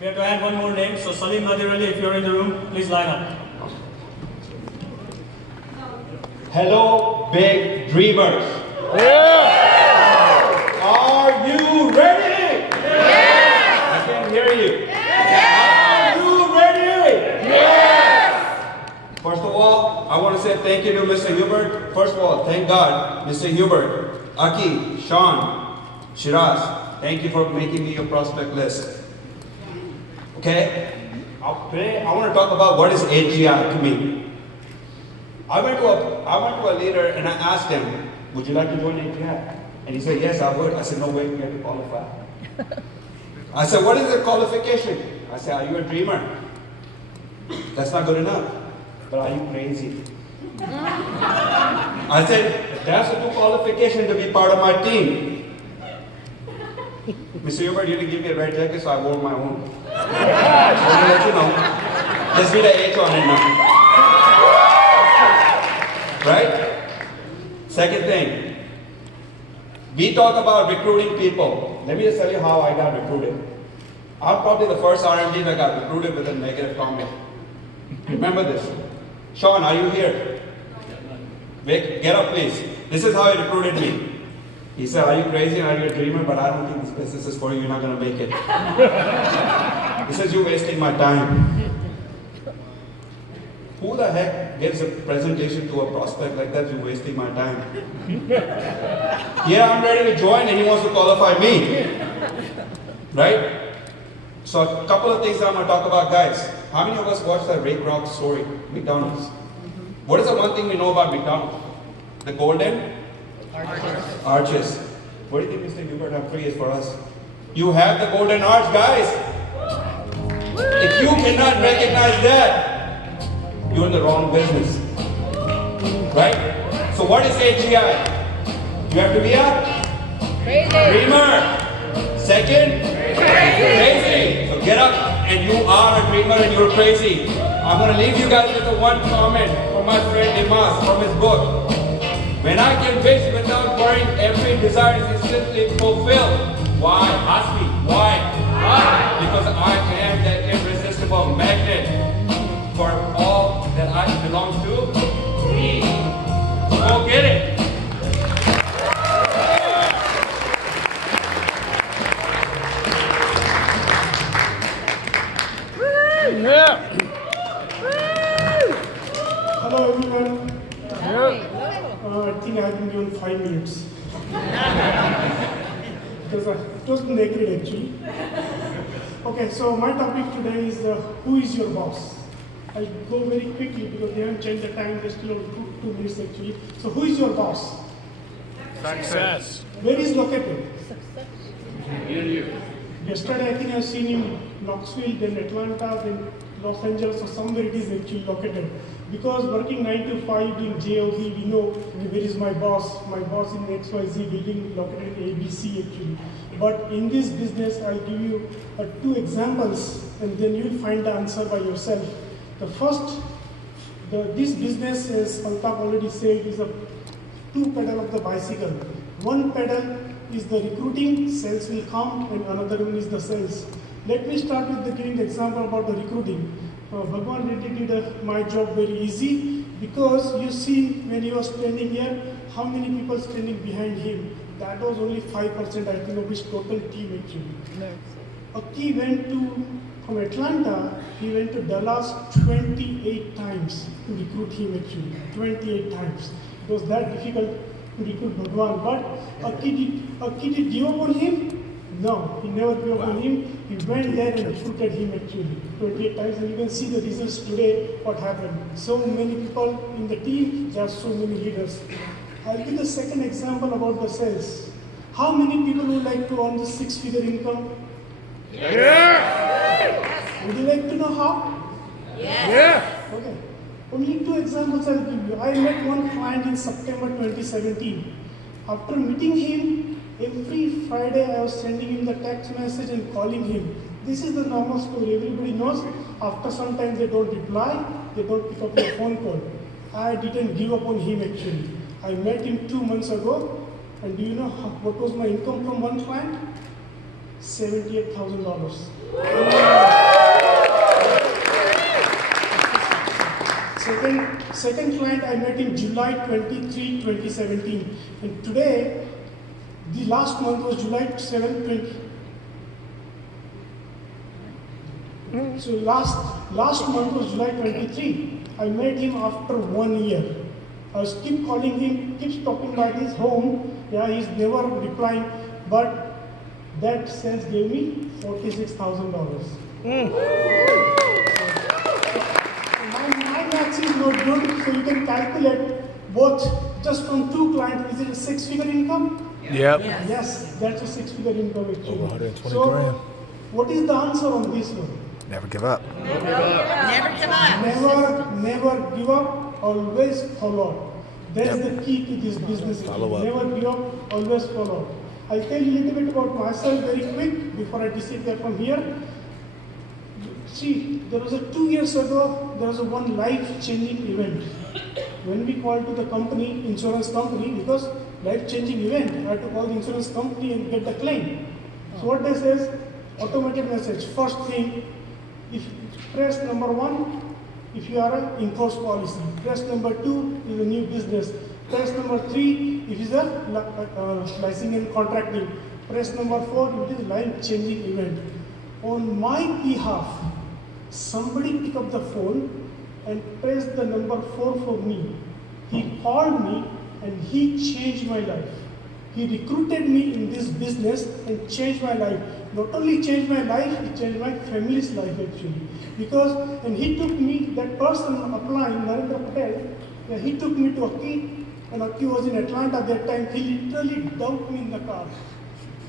We have to add one more name. So Salim Nadirali, if you're in the room, please line up. Hello, big dreamers. Yeah. Are you ready? Yes. I can't hear you. Yes. Are you ready? Yes. First of all, I want to say thank you to Mr. Hubert. First of all, thank God, Mr. Hubert, Aki, Sean, Shiraz, thank you for making me your prospect list. Okay? Today, I want to talk about what is HGI to me. I went to a leader and I asked him, would you like to join HGI? And he said, yes, I would. I said, no way, you have to qualify. I said, what is the qualification? I said, are you a dreamer? That's not good enough. But are you crazy? I said, that's a good qualification to be part of my team. Mr. Hubert, you didn't give me a red jacket, so I wore my own. So I'll let you know. Just be the H on it now. Right? Second thing, we talk about recruiting people. Let me just tell you how I got recruited. I'm probably the first R&D that got recruited with a negative comment. Remember this. Sean, are you here? Vic, get up please. This is how he recruited me. He said, are you crazy? Are you a dreamer? But I don't think this business is for you. You're not going to make it. He says, you're wasting my time. Who the heck gives a presentation to a prospect like that? You're wasting my time. Yeah, I'm ready to join and he wants to qualify me. Right? So a couple of things that I'm going to talk about, guys. How many of us watched that Ray Kroc story, McDonald's? What is the one thing we know about McDonald's? The golden arches. What do you think Mr. Hubert Humphrey is for us? You have the golden arch, guys. If you cannot recognize that, you're in the wrong business. Right? So what is HGI? You have to be a dreamer. Second, crazy. So get up and you are a dreamer and you're crazy. I'm going to leave you guys with a one comment from my friend Dimas from his book. When I can wish without worrying, every desire is simply fulfilled. Why? Ask me. Why? Because I am the irresistible magnet for all that I belong to. Me. Go get it. Yeah. Hello everyone. Yeah. I think I have been given 5 minutes. Because it was naked actually. Okay, so my topic today is who is your boss? I'll go very quickly because they haven't changed the time, there's still 2 minutes actually. So who is your boss? Success. Where is located? You. Yesterday I think I've seen in Knoxville, then Atlanta, then Los Angeles, or somewhere it is actually located. Because working 9 to 5 in JOB, we know where is my boss. My boss in XYZ building located in ABC actually. But in this business, I'll give you 2 examples and then you'll find the answer by yourself. The first, this business, as Altaf already said, is a 2 pedal of the bicycle. One pedal is the recruiting, sales will come, and another one is the sales. Let me start with giving the example about the recruiting. Bhagwan Reddy did my job very easy because you see when he was standing here, how many people standing behind him? That was only 5% I think of his total team actually. Aki went from Atlanta, he went to Dallas 28 times to recruit him actually, 28 times. It was that difficult to recruit Bhagwan, but Aki did give up on him? No, he never gave up on him. He went there and recruited him actually 28 times, and you can see the results today, what happened. So many people in the team, there are so many leaders. I'll give the second example about the sales. How many people would like to earn the 6-figure income? Yeah. Would you like to know how? Yeah. Okay. Only 2 examples I'll give you. I met one client in September 2017. After meeting him, every Friday I was sending him the text message and calling him. This is the normal story. Everybody knows after some time they don't reply, they don't pick up your phone call. I didn't give up on him actually. I met him 2 months ago, and do you know what was my income from one client? $78,000. Second client I met in July 23, 2017. And today, the last month was July 7, 20. So last month was July 23. I met him after 1 year. I was keep calling him, keep stopping by his home. Yeah, he's never replying. But that sales gave me $46,000. My maths is not good, so you can calculate both just from 2 clients. Is it a 6-figure income? Yep. Yes, that's a 6-figure income actually. Over 120 so, grand. what is the answer on this one? Never give up. Never give up. Never give up, always follow up. That's the key to this business. Follow up. Never give up, always follow up. I'll tell you a little bit about myself very quick before I disappear from here. See, there was 2 years ago, there was one life-changing event. When we called to the company, insurance company, because life-changing event, I had to call the insurance company and get the claim. So what they say is, automated message. First thing, if press number 1, if you are an in-force policy. Press number 2 is a new business. Press number 3 if it is a licensing and contracting. Press number 4 if it is life-changing event. On my behalf, somebody pick up the phone and press the number 4 for me. He called me and he changed my life. He recruited me in this business and changed my life. Not only changed my life, he changed my family's life actually. Because when he took me, that person applying, Narendra Patel, he took me to Aki, and Aki was in Atlanta at that time. He literally dumped me in the car.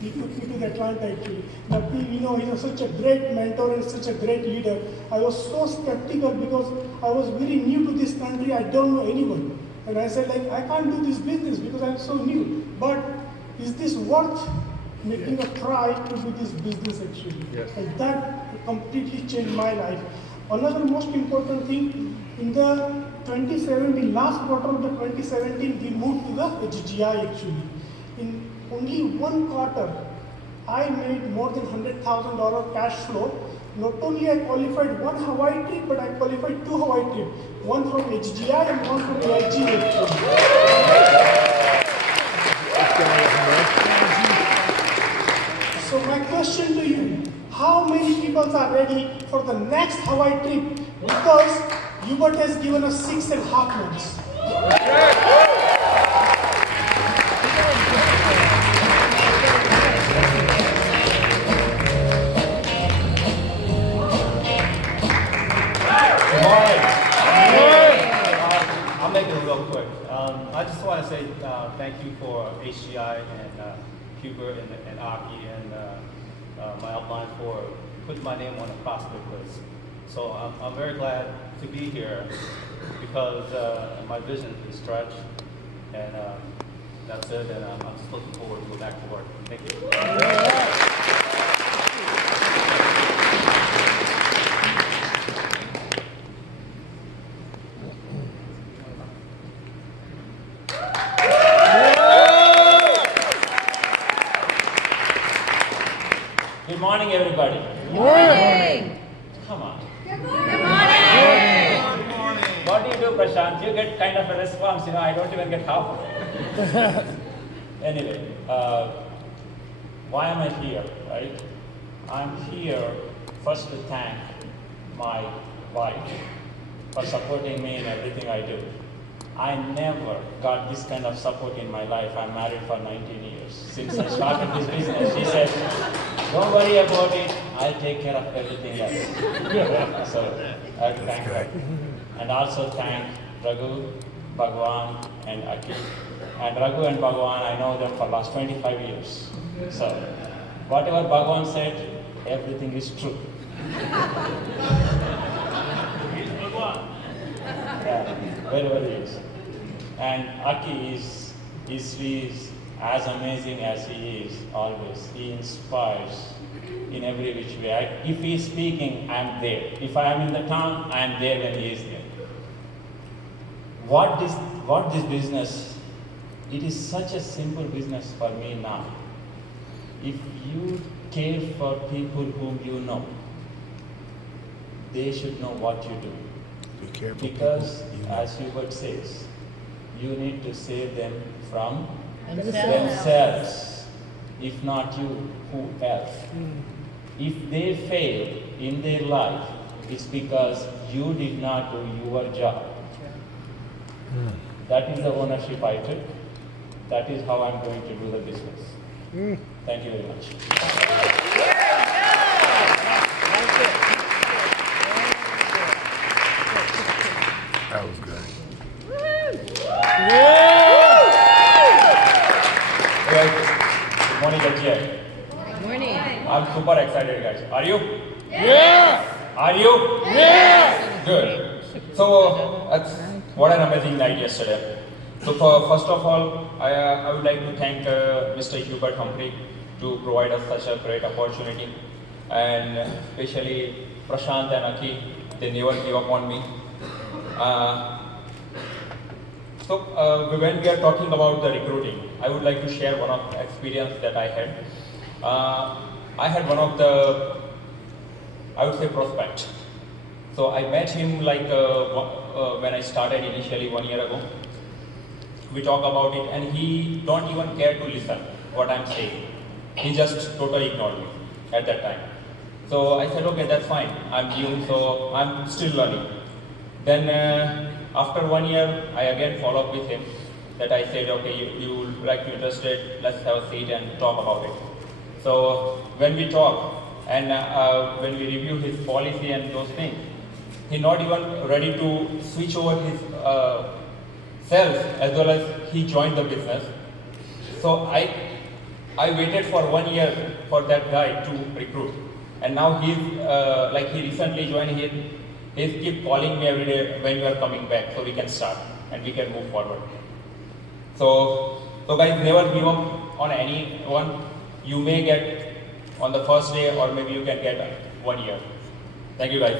He took me to the Atlanta actually. Aki, he's such a great mentor and such a great leader. I was so skeptical because I was very new to this country. I don't know anyone. And I said, I can't do this business because I'm so new. But is this worth making a try to do this business actually? Yes. And that completely changed my life. Another most important thing, in the 2017, last quarter of the 2017, we moved to the HGI actually. In only 1 quarter, I made more than $100,000 cash flow. Not only I qualified 1 Hawaii trip, but I qualified 2 Hawaii trips. 1 from HGI and 1 from AIG actually. So my question to you, how many people are ready for the next Hawaii trip? Because Hubert has given us 6.5 months. I'll make it real quick. I just want to say thank you for HGI and Hubert and Aki and my upline for putting my name on the prospect list. So I'm very glad to be here because my vision is stretched, and that's it. And I'm just looking forward to go back to work. Thank you. Good morning, everybody. Good morning. Come on. Good morning. What do you do, Prashant? You get kind of a response. I don't even get half of it. Anyway, why am I here, right? I'm here first to thank my wife for supporting me in everything I do. I never got this kind of support in my life. I'm married for 19 years. Since I started this business, she said, don't worry about it, I'll take care of everything else. So I have to thank her. And also thank Raghu, Bhagwan, and Aki. And Raghu and Bhagwan, I know them for the last 25 years. So whatever Bhagwan said, everything is true. Yeah, wherever he is. And Aki is as amazing as he is always. He inspires in every which way. If he is speaking, I am there. If I am in the town, I am there when he is there. What this business, it is such a simple business for me now. If you care for people whom you know, they should know what you do. Because, as Hubert says, you need to save them from Themselves. themselves. If not you, who else? If they fail in their life, it's because you did not do your job. That is the ownership I took. That is how I'm going to do the business. Thank you very much. That was good. Good morning, HGI. Good morning. I'm super excited, guys. Are you? Yeah! Are you? Yeah! Good. So, that's what an amazing night yesterday. So, first of all, I would like to thank Mr. Hubert Humphrey to provide us such a great opportunity. And especially Prashant and Aki, they never give up on me. When we are talking about the recruiting, I would like to share one of the experience that I had. I had one of the, I would say, prospect. So I met him like when I started initially 1 year ago. We talk about it and he don't even care to listen what I'm saying. He just totally ignored me at that time. So I said, okay, that's fine. I'm new, so I'm still learning. Then after 1 year, I again follow up with him that I said, okay, you would like to interested, let's have a seat and talk about it. So when we talk and when we review his policy and those things, he's not even ready to switch over his self as well as he joined the business. So I waited for 1 year for that guy to recruit. And now he's, like he recently joined, he's keep calling me every day when you are coming back so we can start and we can move forward. So guys, never give up on anyone. You may get on the first day or maybe you can get 1 year. Thank you guys.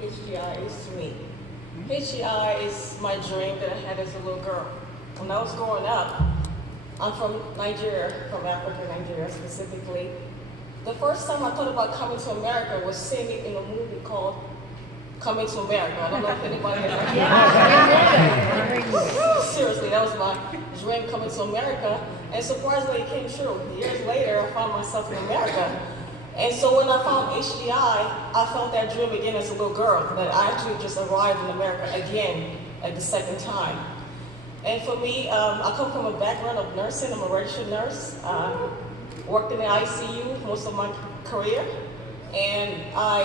HGI is to me. HGI is my dream that I had as a little girl. When I was growing up, I'm from Nigeria, from Africa, Nigeria specifically. The first time I thought about coming to America was seeing it in a movie called Coming to America. I don't know if anybody has Seriously, that was my dream, coming to America. And surprisingly, it came true. Years later, I found myself in America. And so when I found HGI, I felt that dream again as a little girl, that I actually just arrived in America again at the second time. And for me, I come from a background of nursing. I'm a registered nurse. Worked in the ICU most of my career. And I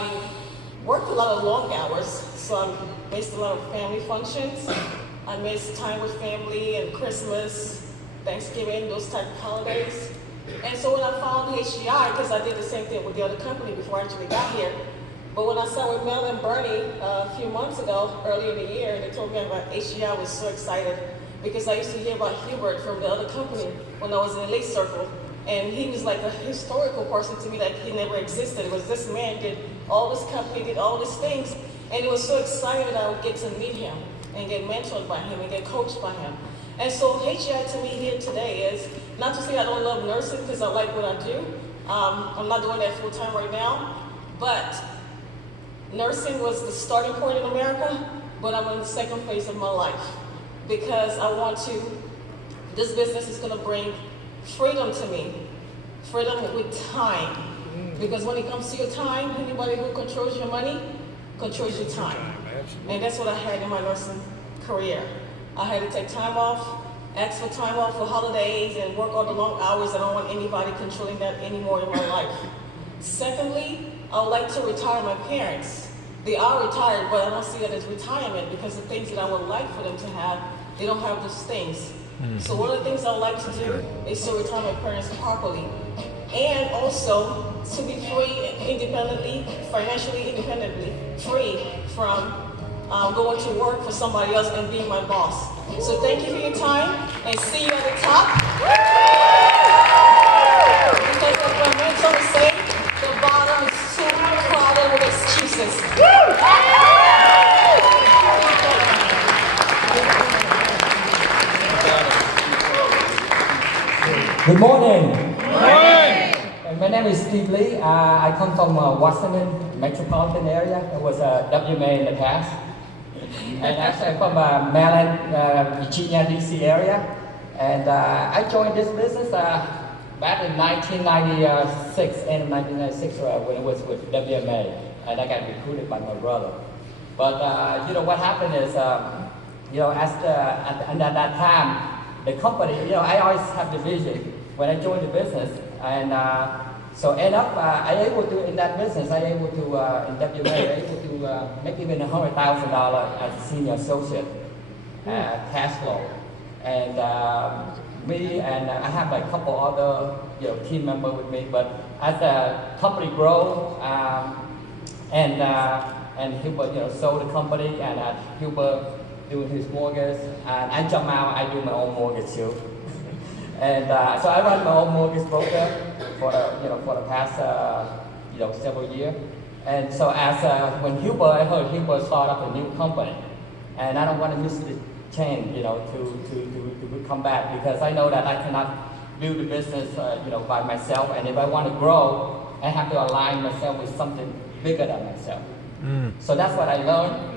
worked a lot of long hours, so I missed a lot of family functions. I missed time with family and Christmas, Thanksgiving, those type of holidays. And so when I found HGI, because I did the same thing with the other company before I actually got here, but when I sat with Mel and Bernie a few months ago, earlier in the year, they told me about HGI, I was so excited because I used to hear about Hubert from the other company when I was in the elite circle. And he was like a historical person to me that he never existed. It was this man did all this company, did all these things, and it was so exciting that I would get to meet him and get mentored by him and get coached by him. And so HGI to me here today is, not to say I don't love nursing because I like what I do. I'm not doing that full time right now, but nursing was the starting point in America, but I'm in the second phase of my life because I want to, this business is gonna bring freedom to me, freedom with time. Because when it comes to your time, anybody who controls your money controls your time. And that's what I had in my nursing career. I had to take time off, ask for time off for holidays, and work all the long hours. I don't want anybody controlling that anymore in my life. Secondly, I would like to retire my parents. They are retired, but I don't see that as retirement because the things that I would like for them to have, they don't have those things. So one of the things I would like to do is to retire my parents properly. And also to be free independently, financially independently, free from going to work for somebody else and being my boss. So thank you for your time and see you at the top. Because like my mentor would say, the bottom is too crowded with excuses. Congratulations. Good morning. My name is Steve Lee. I come from Washington metropolitan area. I was a WMA in the past. And actually I'm from Maryland, Virginia, DC area. And I joined this business back in 1996, end of 1996, when I was with WMA. And I got recruited by my brother. But you know, what happened is, you know, at that time, the company, you know, I always have the vision when I joined the business, and so end up, I able to, in that business, I able to, in WMA, I able to make even $100,000 as a senior associate, cash flow. And me and I have like a couple other, you know, team members with me, but as the company grow, and Hubert, you know, sold the company, and Hubert doing his mortgage, and I jump out, I do my own mortgage too. And so I run my own mortgage broker for the, you know, for the past, you know, several years. And so as when I heard Hubert start up a new company, and I don't want to miss the chance, you know, to come back, because I know that I cannot build the business, you know, by myself. And if I want to grow, I have to align myself with something bigger than myself. So that's what I learned.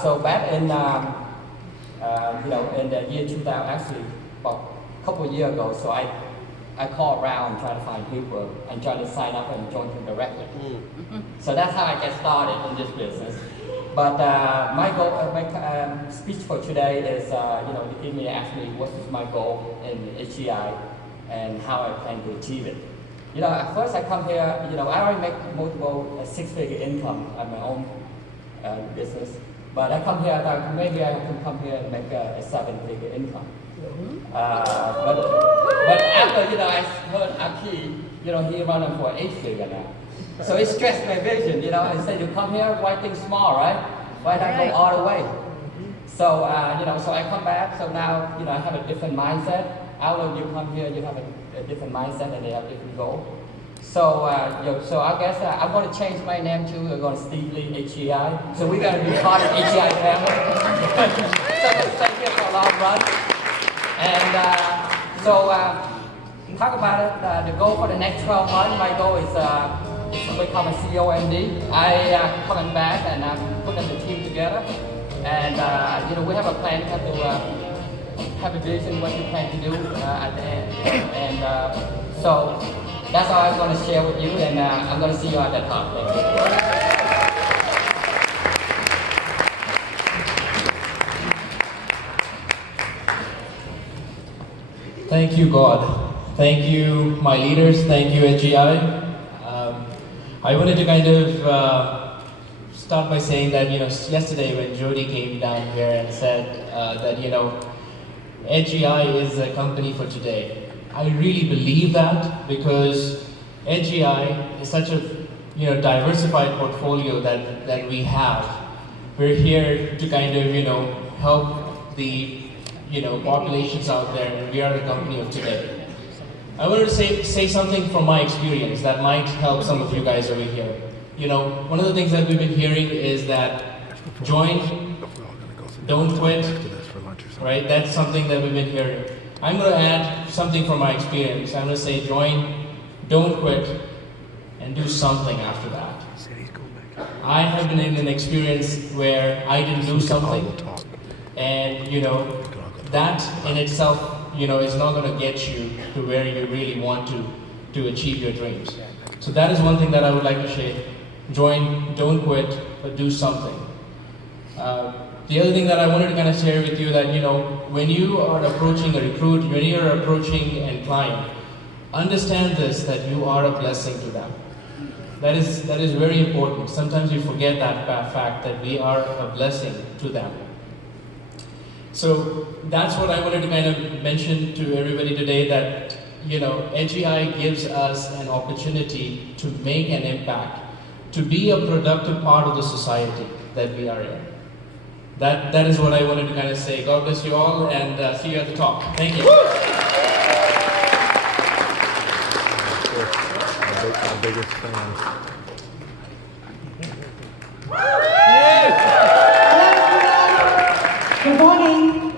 So back in, you know, in the year 2000, actually about a couple of years ago, so I called around trying to find people and try to sign up and join him directly. So that's how I get started in this business. But my goal, my speech for today is, you know, to give me, ask me what is my goal in HGI and how I plan to achieve it. You know, at first I come here, you know, I already make multiple six-figure income at my own business. But I come here, maybe I can come here and make a seven-figure income. But after, you know, I heard Aki, you know, he running for 8-figure now. So it stressed my vision, you know, I said, you come here, why think small, right? Why not go all the way? So, you know, so I come back, so now, you know, I have a different mindset. All of you come here, you have a different mindset and they have different goals. So, you know, so I guess I'm going to change my name to, I'm going to Steve Lee, HGI. So we're going to be part of HGI family. So let's stay here for a long run. And so, talk about it, the goal for the next 12 months, my goal is to become a CEO MD. I coming back and I'm putting the team together. And, you know, we have a plan to have a vision what we plan to do at the end. And so, that's all I'm going to share with you, and I'm going to see you at the top. Thank you. Thank you, God. Thank you, my leaders. Thank you, HGI. I wanted to kind of start by saying that, you know, yesterday when Jody came down here and said that, you know, HGI is a company for today. I really believe that, because HGI is such a, you know, diversified portfolio that we have. We're here to kind of, you know, help the, you know, populations out there, and we are the company of today. I wanted to say something from my experience that might help some of you guys over here. You know, one of the things that we've been hearing is that join, don't quit, right? That's something that we've been hearing. I'm going to add something from my experience. I'm going to say join, don't quit, and do something after that. I have been in an experience where I didn't do something, and you know, that in itself, you know, is not going to get you to where you really want to achieve your dreams. So that is one thing that I would like to say. Join, don't quit, but do something. The other thing that I wanted to kind of share with you that, you know, when you are approaching a recruit, when you are approaching a client, understand this, that you are a blessing to them. That is very important. Sometimes we forget that fact, that we are a blessing to them. So that's what I wanted to kind of mention to everybody today, that, you know, HGI gives us an opportunity to make an impact, to be a productive part of the society that we are in. That is what I wanted to kind of say. God bless you all, and see you at the top. Thank you. My biggest fan. Good morning.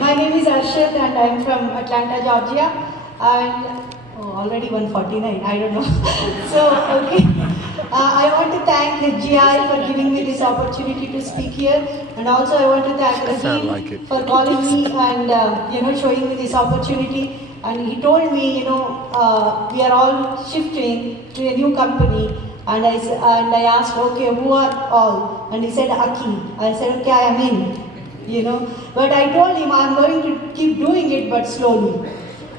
My name is Arshad and I'm from Atlanta, Georgia. And already 1:49. I don't know. So, okay. I want to thank HGI for giving me this opportunity to speak here. And also I want to thank Rahim for calling me and showing me this opportunity. And he told me, we are all shifting to a new company. And I asked, okay, who are all? And he said, Aki. I said, okay, I am in, But I told him I'm going to keep doing it, but slowly.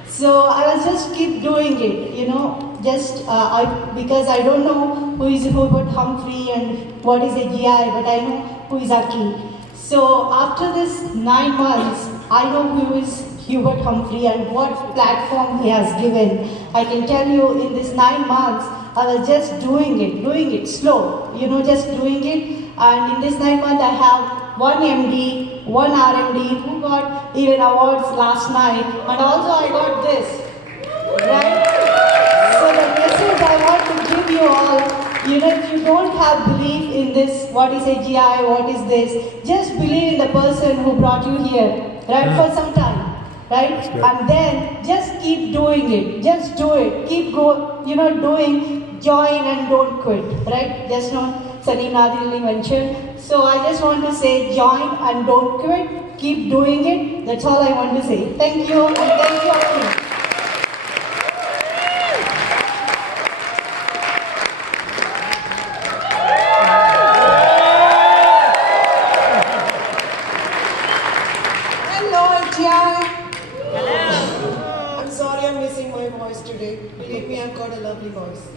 So I will just keep doing it, because I don't know who is Hubert Humphrey and what is HGI, but I know who is Aki. So after this 9 months, I know who is Hubert Humphrey and what platform he has given. I can tell you in this 9 months, I was just doing it slow, just doing it. And in this 9 months, I have one MD, one RMD who got even awards last night. And also I got this, right? So the message I want to give you all, if you don't have belief in this, what is HGI, what is this, just believe in the person who brought you here, right, for some time, right? And then just keep doing it, just do it, keep doing, join and don't quit, right? Just not Salim Nadir mentioned. So I just want to say join and don't quit, keep doing it, that's all I want to say. Thank you and thank you all. I'm sorry I'm missing my voice today. Believe me, I've got a lovely voice.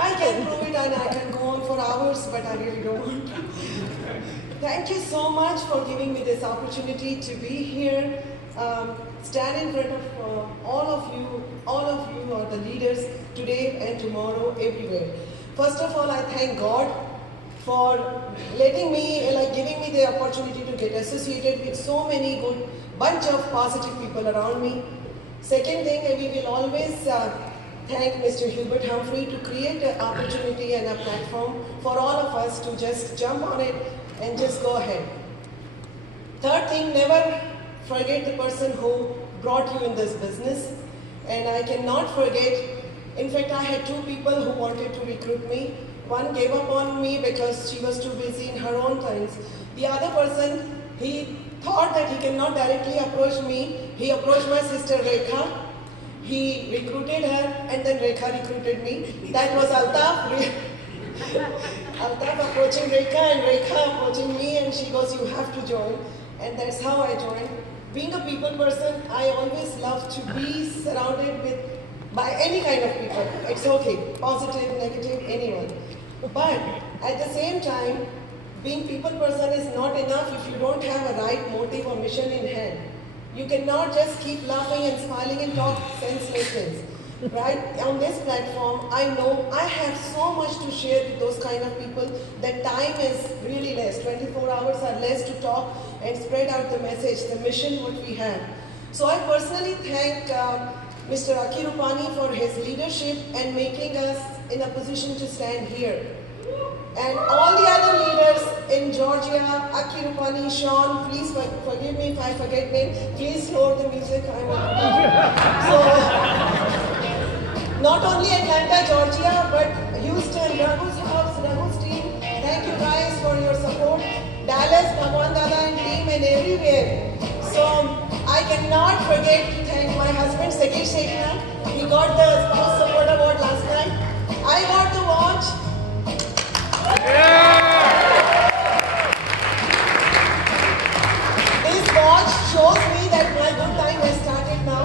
I can prove it and I can go on for hours, but I really don't want to. Thank you so much for giving me this opportunity to be here, stand in front of all of you are the leaders today and tomorrow, everywhere. First of all, I thank God for letting me, giving me the opportunity to get associated with so many good bunch of positive people around me. Second thing, we will always thank Mr. Hubert Humphrey to create an opportunity and a platform for all of us to just jump on it and just go ahead. Third thing, never forget the person who brought you in this business. And I cannot forget, in fact, I had 2 people who wanted to recruit me. One gave up on me because she was too busy in her own things. The other person, he thought that he cannot directly approach me. He approached my sister Rekha. He recruited her and then Rekha recruited me. That was Altaf. Altaf approaching Rekha and Rekha approaching me, and she goes, you have to join. And that's how I joined. Being a people person, I always love to be surrounded by any kind of people. It's okay, positive, negative, anyone. But at the same time, being people person is not enough if you don't have a right motive or mission in hand. You cannot just keep laughing and smiling and talk senseless things. Right? On this platform, I know I have so much to share with those kind of people that time is really less. 24 hours are less to talk and spread out the message, the mission what we have. So I personally thank Mr. Aki Rupani for his leadership and making us in a position to stand here. And all the other leaders in Georgia, Aki Rupani, Sean, please forgive me if I forget name. Please lower the music. So, not only Atlanta, Georgia, but Houston, Raghu's house, Raghu's team. Thank you guys for your support. Dallas, Bhagwan Dada and team and everywhere. So I cannot forget to thank my husband, Sakesh Shekha. He got the Spouse Support Award last night. I got the watch. This watch shows me that my good time has started now.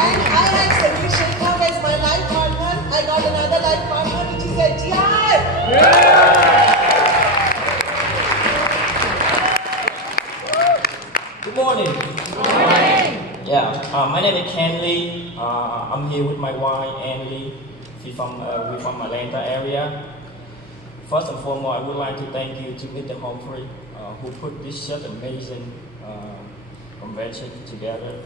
And I had Sakesh Shekha as my life partner. I got another life partner which is HGI. Good morning. Good morning. Yeah, my name is Ken Lee. I'm here with my wife, Ann Lee. We're from Atlanta area. First and foremost, I would like to thank you to Mr. Humphrey, who put this such amazing convention together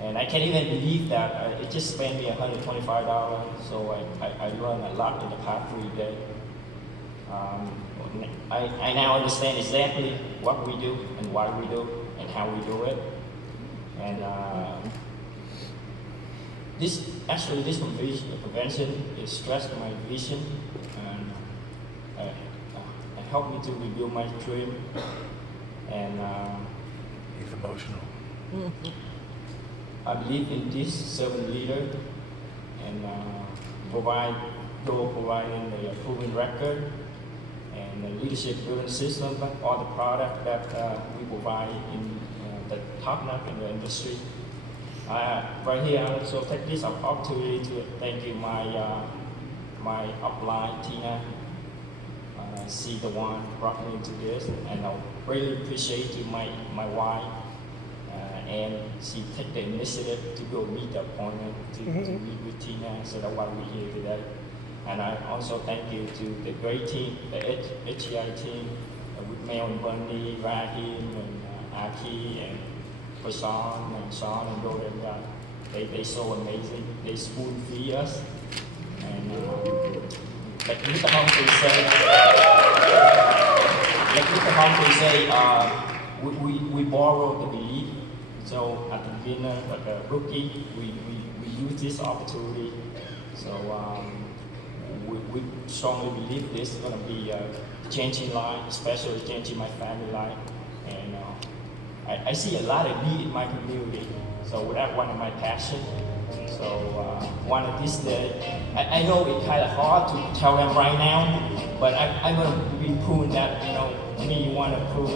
And I can't even believe that it just spent me $125, so I learned a lot in the past 3 days. I now understand exactly what we do and why we do and how we do it. And this convention is stressed my vision and it helped me to rebuild my dream. And he's emotional. I believe in this servant leader and providing the proven record and the leadership building system, all the product that we provide in the top notch in the industry. Right here, I also take this opportunity to thank you my upline Tina. She the one brought me into this, and I really appreciate to my wife. And she took the initiative to go meet the appointment to meet with Tina, so that's why we're here today. And I also thank you to the great team, the HGI team, with Mel and Bunny, Rahim, and Aki, and Prashant, and Sean, and Golden guy. They so amazing. They spoon feed us. And like Mr. Humphrey said, we borrow the belief. So at the beginner, like a rookie, we use this opportunity. So we strongly believe this is going to be changing life, especially changing my family life. And I see a lot of need in my community. So that's one of my passions. So one of these days, I know it's kind of hard to tell them right now, but I'm going to be proving that, me want to prove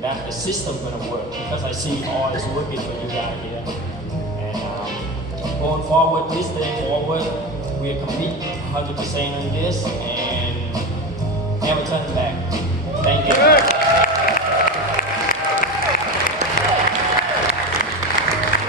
that the system going to work, because I see all is working for you guys here. And going forward, this day forward, we'll compete 100% on this and never turn back.